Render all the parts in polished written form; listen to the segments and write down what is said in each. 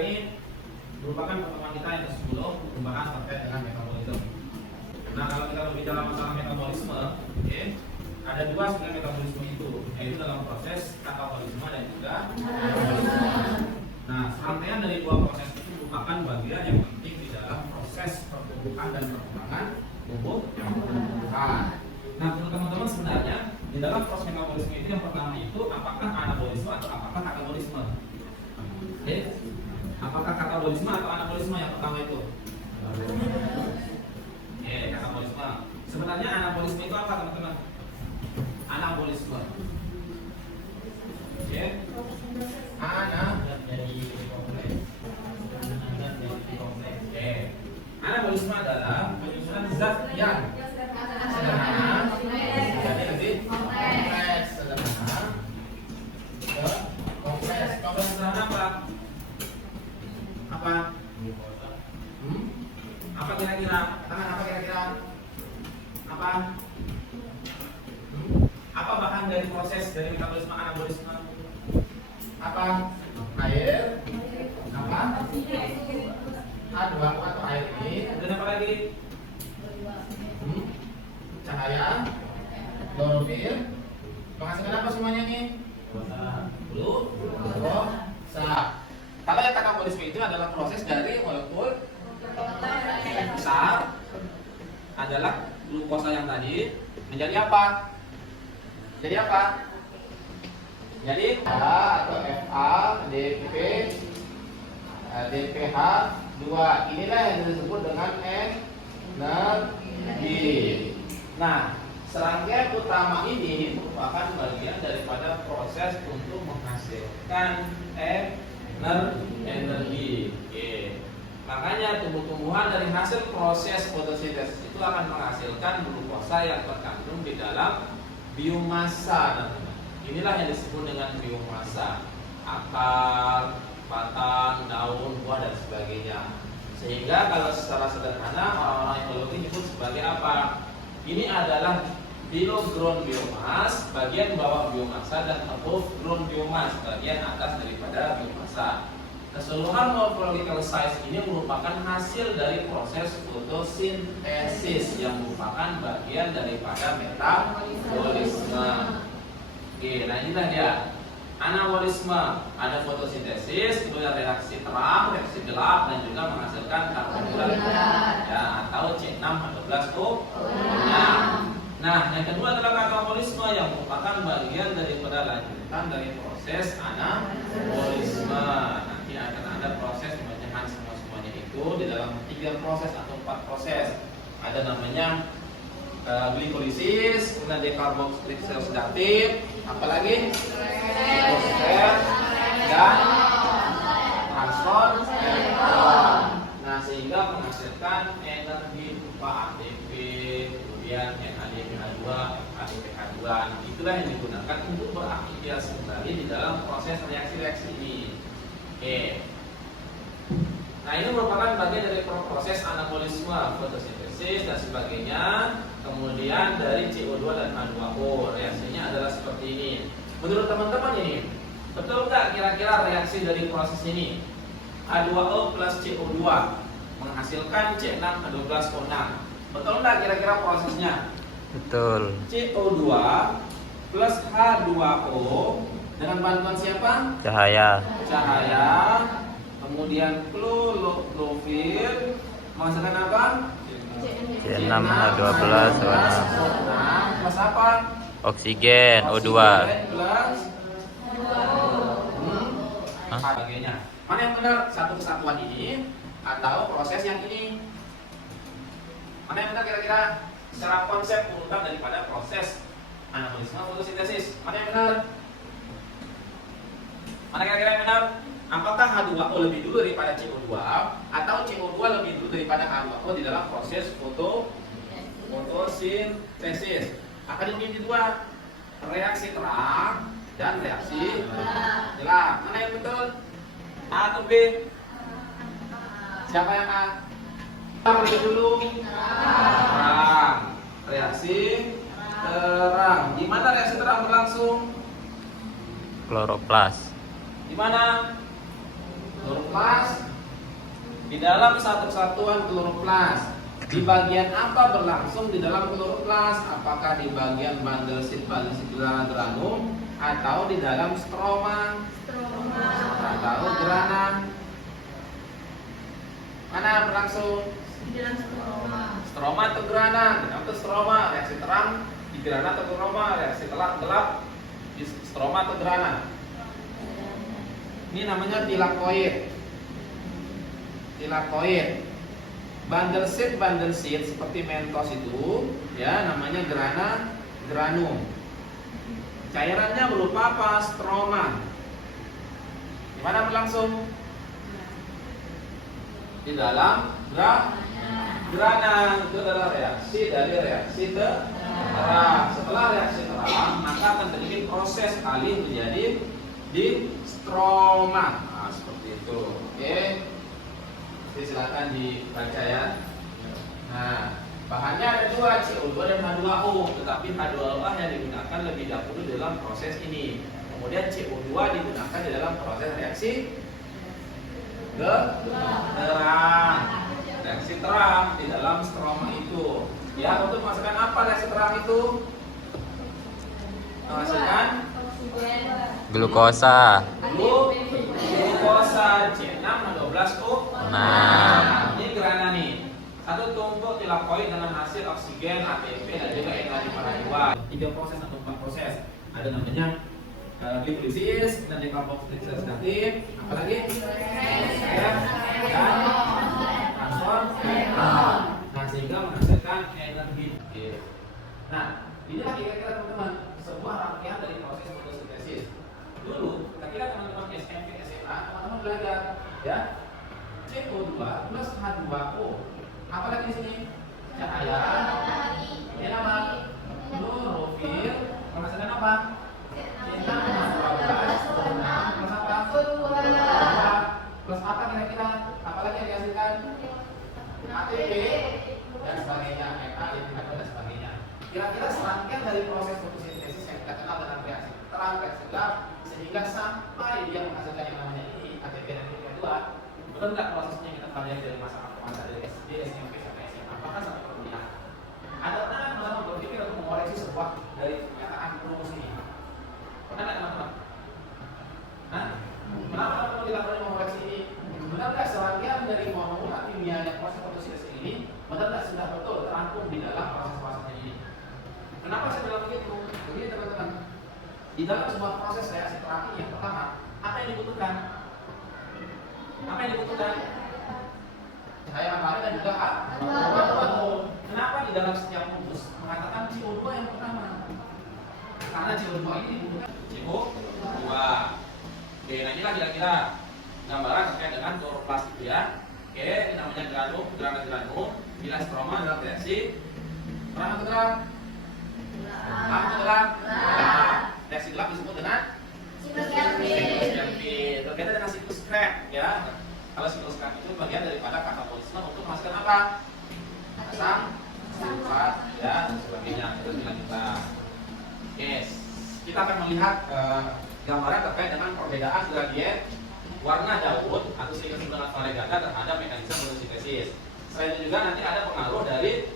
ini merupakan pertemuan kita yang ke-10 membahas terkait dengan metabolisme. Nah, kalau kita berbicara masalah metabolisme, ada dua sebenarnya metabolisme itu, yaitu dalam proses katabolisme dan juga anabolisme. Nah, serangkaian dari dua proses itu merupakan bagian yang penting di dalam proses pertumbuhan dan perkembangan tubuh yang bertumbuhan. Nah, untuk teman-teman sebenarnya di dalam proses metabolisme itu yang pertama itu apakah anabolisme atau apakah katabolisme? Apakah katabolisme atau anabolisme yang pertama itu? Katabolisme. Sebenarnya anabolisme itu apa, teman-teman? Anabolisme. Anabolisme adalah penyusunan zat yang sederhana jadi lebih kompleks, sederhana ke kompleks. Kompleks sederhana apa? Apa kira-kira? Apa kira-kira? Apa bahan dari proses dari metabolisme anabolisme? Apa? Air. Apa? H2O atau air ini. Dan apa lagi? Cahaya. Klorofil. Menghasilkan apa semuanya nih? Glukosa. Kalau yang katabolisme itu adalah proses dari molekul besar adalah glukosa yang tadi menjadi apa? Jadi apa? Jadi A atau Fa, DP, DPH2. Inilah yang disebut dengan energi. Nah, serangkaian utama ini merupakan bagian daripada proses untuk menghasilkan energi. Makanya tumbuh-tumbuhan dari hasil proses fotosintesis itu akan menghasilkan glukosa yang terkandung di dalam biomasa. Inilah yang disebut dengan biomasa. Akar, batang, daun, buah dan sebagainya. Sehingga kalau secara sederhana orang-orang ekologi menyebut sebagai apa? Ini adalah below ground biomass, bagian bawah biomasa, dan above ground biomass, bagian atas daripada biomasa. Keseluruhan morphological size ini merupakan hasil dari proses fotosintesis yang merupakan bagian daripada metabolisme. Nah inilah dia. Anabolisme ada fotosintesis, kemudian reaksi terang, reaksi gelap, dan juga menghasilkan karbohidrat atau C6H12O. Nah, yang kedua adalah katabolisme yang merupakan bagian daripada lanjutan dari proses anabolisme. Nanti akan ada proses pemecahan semuanya itu di dalam 3 proses atau 4 proses. Ada namanya glikolisis, kemudian dekarboksilatif oksidatif, apalagi fosfat dan transfer. Nah, sehingga menghasilkan energi berupa ATP, kemudian NADPH2, ADPH2. Itulah yang digunakan untuk beraktivitas kembali di dalam proses reaksi-reaksi ini. Nah, ini merupakan bagian dari proses anabolisme, fotosintesis dan sebagainya. Kemudian dari CO2 dan H2O, reaksinya adalah seperti ini. Menurut teman-teman ini, betul nggak kira-kira reaksi dari proses ini? H2O plus CO2 menghasilkan C6H12O6. Betul nggak kira-kira prosesnya? Betul. CO2 plus H2O dengan bantuan siapa? Cahaya. Kemudian klorofil menghasilkan apa? C6H12 plus apa? Oksigen O2. Plus sebagainya. Mana yang benar? Satu kesatuan ini atau proses yang ini? Mana yang benar kira-kira secara konsep urutan daripada proses anabolisme fotosintesis? Mana yang benar? Mana kira-kira yang benar? Apakah H2O lebih dulu daripada CO2 atau CO2 lebih dulu daripada H2O di dalam proses fotosintesis? Akan dibagi dua, reaksi terang dan reaksi gelap. Mana yang betul? A atau B? Siapa yang A? Lebih dulu terang. Reaksi terang. Di mana reaksi terang berlangsung? Kloroplas. Di mana? kloroplas. Di dalam satu kesatuan kloroplas, di bagian apa berlangsung di dalam kloroplas? Apakah di bagian bundle seed grana granum, atau di dalam stroma, atau grana? Mana berlangsung? Di dalam stroma. Stroma atau grana? Atau stroma, reaksi terang di grana atau stroma, reaksi gelap di stroma atau grana? Ini namanya tilakoid. Tilakoid. Bundle seed seperti mentos itu ya namanya grana granum. Cairannya berupa apa? Stroma. Di mana berlangsung? Di dalam grana. Itu adalah reaksi dari reaksi terang. Setelah reaksi terang, maka akan terjadi proses alih menjadi di stroma. Nah, seperti itu. Oke. Jadi silakan dibaca ya. Nah, bahannya ada dua, CO2 dan H2O. Tetapi H2O lah yang digunakan lebih dahulu dalam proses ini. Kemudian CO2 digunakan di dalam proses reaksi terang. Reaksi terang di dalam stroma itu. Ya, untuk menghasilkan apa reaksi terang itu? Menghasilkan Glukosa. glukosa C6H12O. Nah, ini grana nih. Satu tumpuk tilakoid dengan hasil oksigen, ATP dan juga NH2. 3 proses atau 4 proses. Ada namanya gliolisis dan dekarboksilasis oksidatif. Apalagi? Dan transfer. Nah, sehingga menghasilkan energi. Nah, inilah kira-kira teman-teman sebuah rangkaian dari proses fotosintesis. Dulu, ketika teman-teman SMP SMA, teman-teman belajar ya CO2 plus H2O. Apalagi di sini? Cahaya. Ini apa? Klorofil. Menghasilkan apa? Plus apa? Plus apa kira-kira? Apalagi yang dihasilkan? ATP dan sebagainya, dan sebagainya. Kira-kira serangkaian dari proses fotosintesis yang kita kenal dengan reaksi terang, reaksi gelap, sehingga sampai dia menghasilkan yang namanya ini ATP dan NH2. Betul nggak prosesnya kita pelajari dari masa dari SD, SMP sampai SMA? Apakah sampai perkuliahan? Ada pernah teman-teman berpikir untuk mengoreksi sebuah dari pernyataan rumus ini? Pernah nggak teman-teman? Hah? Kenapa teman-teman tidak pernah mengoreksi ini? Benar nggak serangkaian dari formula kimianya proses fotosintesis ini? Benar nggak sudah betul terangkum di dalam proses-prosesnya ini? Kenapa saya bilang begitu? Begini teman-teman, di dalam sebuah proses reaksi terapi yang pertama, apa yang dibutuhkan? Apa yang dibutuhkan? Cahaya matahari dan juga H2O. Kenapa di dalam setiap rumus mengatakan CO2 yang pertama? Karena CO2 ini dibutuhkan CO2. Oke, nah inilah kira-kira gambaran terkait dengan kloroplas itu ya. Oke, ini namanya grana granum. Bila stroma adalah reaksi terang atau gelap? Terang atau gelap? Reaksi gelap disebut dengan siklus. Berbeda dengan siklus Krebs ya. Kalau siklus Krebs itu bagian daripada katabolisme untuk menghasilkan apa? Asam sulfat ya dan sebagainya. Itu kita. Oke, kita akan melihat gambaran terkait dengan perbedaan gradien warna daun atau sehingga disebut dengan valegada terhadap mekanisme fotosintesis. Selain itu juga nanti ada pengaruh dari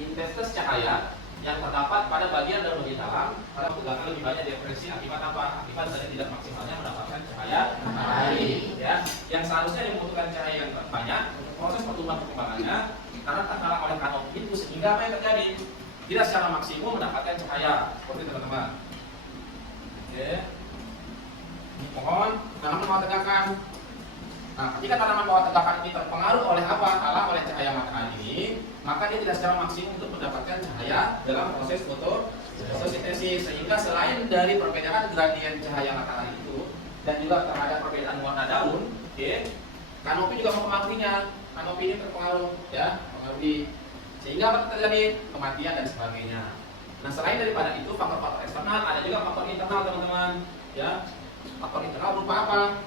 intensitas cahaya yang terdapat pada bagian daun lebih dalam pada tegangan lebih banyak depresi akibat apa? Akibat dari tidak maksimalnya mendapatkan cahaya matahari ya. Yang seharusnya membutuhkan cahaya yang banyak untuk proses pertumbuhan perkembangannya karena terhalang oleh kanopi itu sehingga apa yang terjadi? Tidak secara maksimum mendapatkan cahaya seperti teman-teman. Oke. Pohon tanaman bawah tegakan. Nah, ketika tanaman bawah tegakan ini terpengaruh oleh apa? Alam oleh cahaya matahari ini, maka dia tidak secara maksimum untuk mendapatkan cahaya dalam proses fotosintesis. Sehingga selain dari perbedaan gradien cahaya matahari itu dan juga terhadap perbedaan warna daun, kanopi juga mempengaruhinya. Kanopi ini terpengaruh, ya, mempengaruhi. Sehingga apa terjadi? Kematian dan sebagainya. Nah, selain daripada itu faktor-faktor eksternal, ada juga faktor internal teman-teman, ya. Faktor internal berupa apa?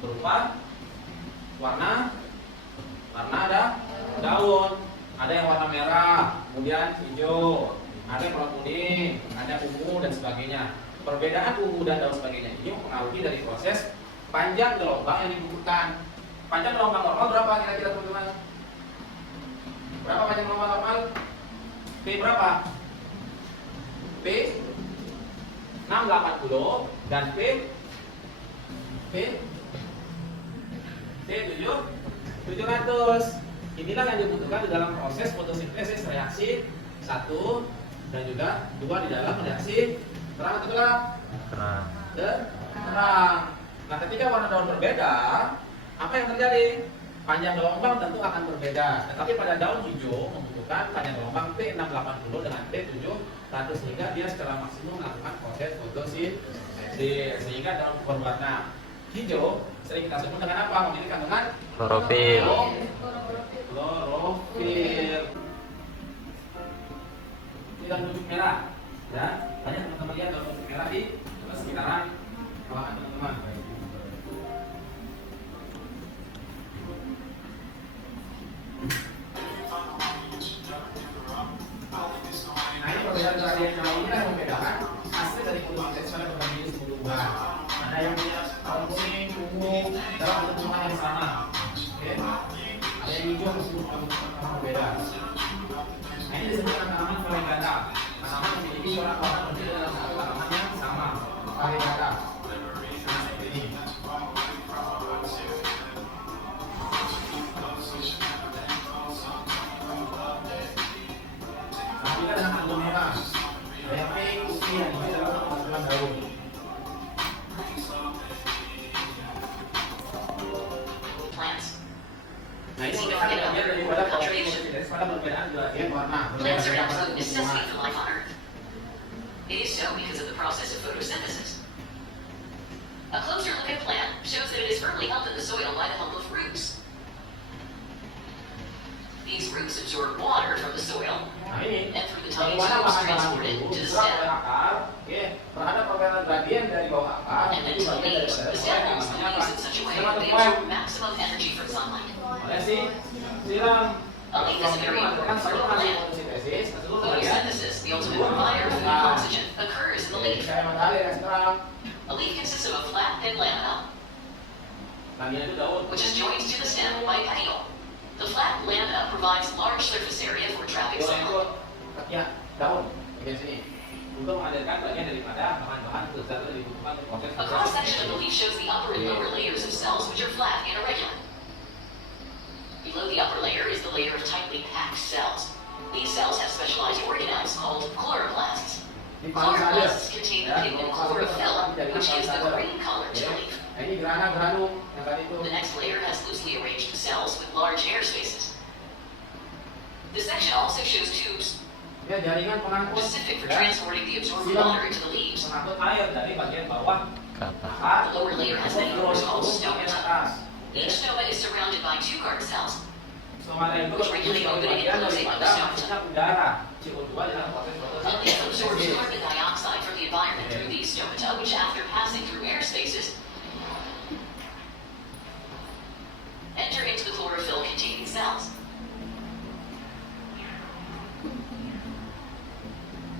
Berupa warna ada daun, ada yang warna merah, kemudian hijau, ada yang warna kuning, ada ungu dan sebagainya. Perbedaan ungu dan daun sebagainya ini mempengaruhi dari proses panjang gelombang yang dibutuhkan. Panjang gelombang normal berapa kira-kira teman-teman? Berapa panjang gelombang normal? P berapa? P 680 dan P 700. Inilah yang dibutuhkan di dalam proses fotosintesis reaksi 1 dan juga 2 di dalam reaksi terang atau gelap? Terang. Terang. Nah, ketika warna daun berbeda, apa yang terjadi? Panjang gelombang tentu akan berbeda. Tetapi pada daun hijau membutuhkan panjang gelombang P680 dengan P700 sehingga dia secara maksimum melakukan proses fotosintesis sehingga daun berwarna hijau sering kita sebut dengan apa? Memiliki kandungan Klorofil. Klorofil. Ini daun kucuk merah. Ya, banyak teman-teman lihat daun kucuk merah di sekitaran kawasan teman-teman. Nah, ini perbedaan gradien yang ini yang membedakan hasil dari fotosintesis pada berbagai jenis tumbuhan. Ada yang punya daun kuning, ungu dalam bentuk tumbuhan yang sama. Oke. Ada yang hijau meskipun tanaman berbeda. Nah, ini disebut tanaman variegata. Tanaman memiliki corak warna berbeda dalam satu tanaman yang sama. Variegata. Nah, seperti ini. Nah, kita dengan tanggung merah. Ada yang pink, putih, dan hijau dalam tampilan daun. Nah, ini merupakan bagian daripada fotosintesis pada perbedaan gradien warna. Plants are an absolute necessity for life on Earth. It is so because of the process of photosynthesis. A closer look at a plant shows that it is firmly held in the soil by the help of roots. These roots absorb water from the soil Nah, ini and through the tiny bagaimana tubes bahan transport itu it to the diserap oleh stem. akar, oke, terhadap perbedaan gradien dari bawah akar And then itu to the bagian leaves, daripada the soil stem yang holds the namanya leaves apa? in such a way Siram that they tuai. absorb maximum energy from sunlight. Oleh si siram. A leaf is a very important part of the plant. Fotosintesis, seluruh bagian. Photosynthesis, the ultimate provider of clean oxygen, occurs in the leaf. Saya matahari dan sekarang A leaf consists of a flat, thin lamina, lamina itu daun. which is joined to the stem by a petiole. The flat lamina provides large surface area for trapping Daun itu sunlight. kakinya daun bagian sini untuk menghadirkan bagian daripada bahan-bahan zat yang dibutuhkan untuk proses A cross section of the leaf shows the upper and lower layers of cells, which are flat and irregular. Below the upper layer is the layer of tightly packed cells. These cells have specialized organelles called chloroplasts. Ini paling saja. Chloroplasts contain the pigment chlorophyll, which gives the green color to the leaf. Nah, ini granum yang tadi itu. The next layer has loosely arranged cells with large air spaces. The section also shows tubes Ya, jaringan pengangkut specific for ya, transporting the absorbed water into the leaves. pengangkut air dari bagian bawah Ke atas. akar The lower layer has many pores called sampai stomata. atas. Each stoma is surrounded by two guard cells. Stomata itu Which regulate opening and bagian closing of the daripada stomata. masuknya udara CO2 di dalam proses A leaf fotosintesis. absorbs carbon dioxide from the environment through these stomata, which after passing through air spaces, enter into the chlorophyll-containing cells.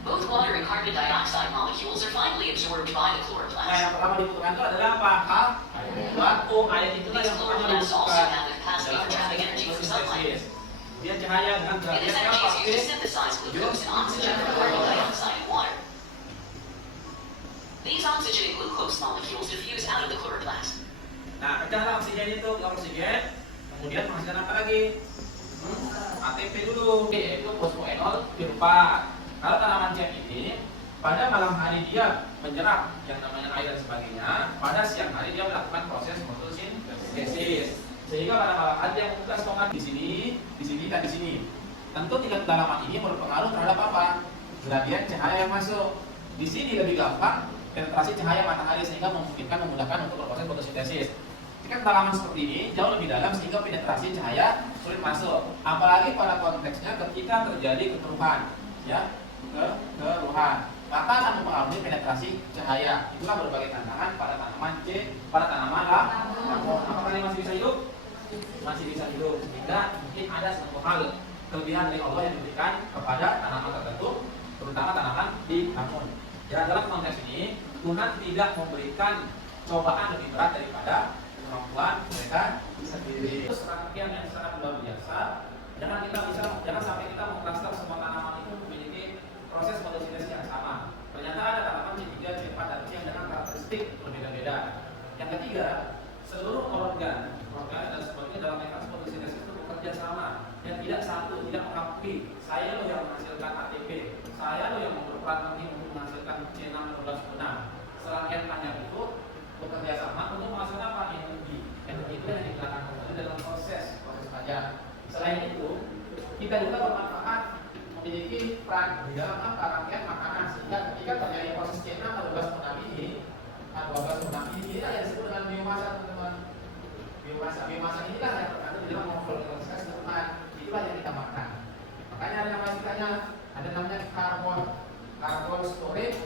Both water and carbon dioxide molecules are finally absorbed by the Nah, chloroplast. yang pertama dibutuhkan itu adalah apa? Batu, air itulah These yang pertama chloroplasts also dibutuhkan have the capacity dalam for trapping proses energy from sunlight. fotosintesis. Dia cahaya dengan And gradien this yang energy is pasti. used to synthesize glucose and oxygen from carbon dioxide and water. These oxygen and glucose molecules diffuse out of the chloroplast. Nah, pecahlah oksigen itu ke oksigen, kemudian menghasilkan apa lagi? ATP dulu, yaitu fosfoenol pyruvate. Kalau tanaman cam ini pada malam hari dia menyerap yang namanya air dan sebagainya, pada siang hari dia melakukan proses fotosintesis. Sehingga pada malam hari dia membuka stomat di sini dan di sini. Tentu tingkat kedalaman ini berpengaruh terhadap apa? Gradien cahaya yang masuk. Di sini lebih gampang penetrasi cahaya matahari sehingga memudahkan untuk berproses fotosintesis. Tingkat kedalaman seperti ini jauh lebih dalam sehingga penetrasi cahaya sulit masuk. Apalagi pada konteksnya ketika terjadi kekeruhan, ya, kekeruhan, maka akan mempengaruhi penetrasi cahaya. Itulah berbagai tantangan pada tanaman pada tanaman lamon. Apakah ini masih bisa hidup? Masih bisa hidup. Sehingga mungkin ada suatu hal kelebihan dari Allah yang diberikan kepada tanaman tertentu, terutama tanaman di lamon. Ya, dalam konteks ini Tuhan tidak memberikan cobaan lebih berat daripada kemampuan mereka sendiri. Itu rangkaian yang sangat luar biasa. Jangan sampai kita mengklaster semua tanaman itu memiliki proses fotosintesis yang sama. Ternyata ada tanaman C3, C4, dan C yang dengan karakteristik berbeda-beda. Yang ketiga, seluruh organ dan sebagainya dalam mekanisme fotosintesis itu bekerja sama dan tidak satu, tidak mengakui saya loh yang menghasilkan ATP, saya loh yang berperan penting untuk menghasilkan C6, 12, 6. Serangkaian panjang itu bekerja sama untuk menghasilkan apa? Energi. Energi itu yang di belakang kemudian dalam proses pajak. Selain itu, kita juga bermanfaat memiliki peran di dalam apa? Rangkaian makanan, sehingga ketika terjadi proses C6, 12, 6 ini, 12, 6 ini inilah yang disebut dengan biomasa, teman-teman. Biomasa inilah yang terkandung di dalam morfologi teman. Itulah yang kita makan. Makanya ada nama istilahnya, ada namanya karbon storage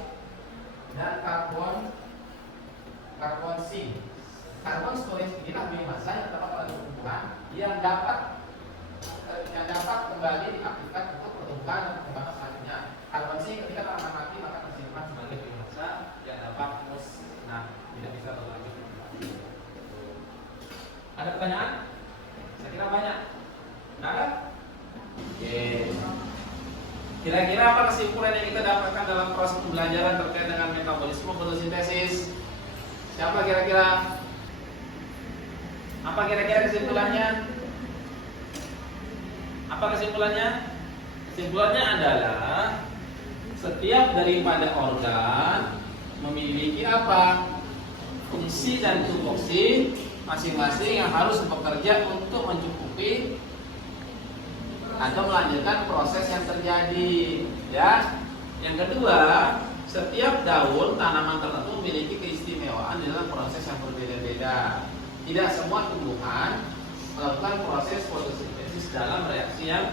dan karbon sink. Karbon storage inilah biomasa yang terdapat pada tumbuhan yang dapat kembali diaktifkan untuk pertumbuhan dan perkembangan selanjutnya. Karbon sink ketika tanaman mati maka tersimpan sebagai biomasa yang dapat musnah, tidak bisa berlanjut. Ada pertanyaan? Saya kira banyak. Ada? Oke. Kira-kira apa kesimpulan yang kita dapatkan dalam proses pembelajaran terkait dengan metabolisme fotosintesis? Siapa kira-kira? Apa kira-kira kesimpulannya? Apa kesimpulannya? Kesimpulannya adalah setiap daripada organ memiliki apa? Fungsi dan tupoksi masing-masing yang harus bekerja untuk mencukupi atau melanjutkan proses yang terjadi, ya. Yang kedua, setiap daun tanaman tertentu memiliki keistimewaan di dalam proses yang berbeda-beda. Tidak semua tumbuhan melakukan proses fotosintesis dalam reaksi yang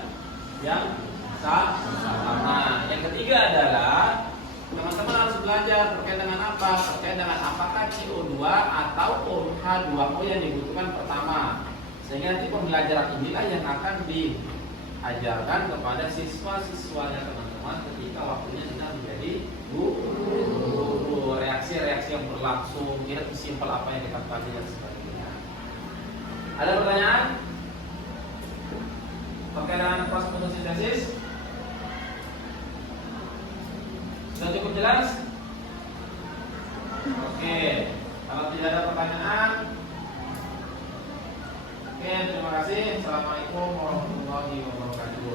sama. Yang ketiga adalah teman-teman harus belajar terkait dengan apa? Terkait dengan apakah CO2 atau OH2O yang dibutuhkan pertama. Sehingga nanti pembelajaran inilah yang akan diajarkan kepada siswa-siswanya teman-teman ketika waktunya sedang menjadi guru. Reaksi-reaksi yang berlangsung, kira simpel apa yang kita pelajari dan sebagainya. Ada pertanyaan? Terkait dengan proses fotosintesis? Sudah cukup jelas? Oke, kalau tidak ada pertanyaan, oke, terima kasih. Assalamualaikum warahmatullahi wabarakatuh.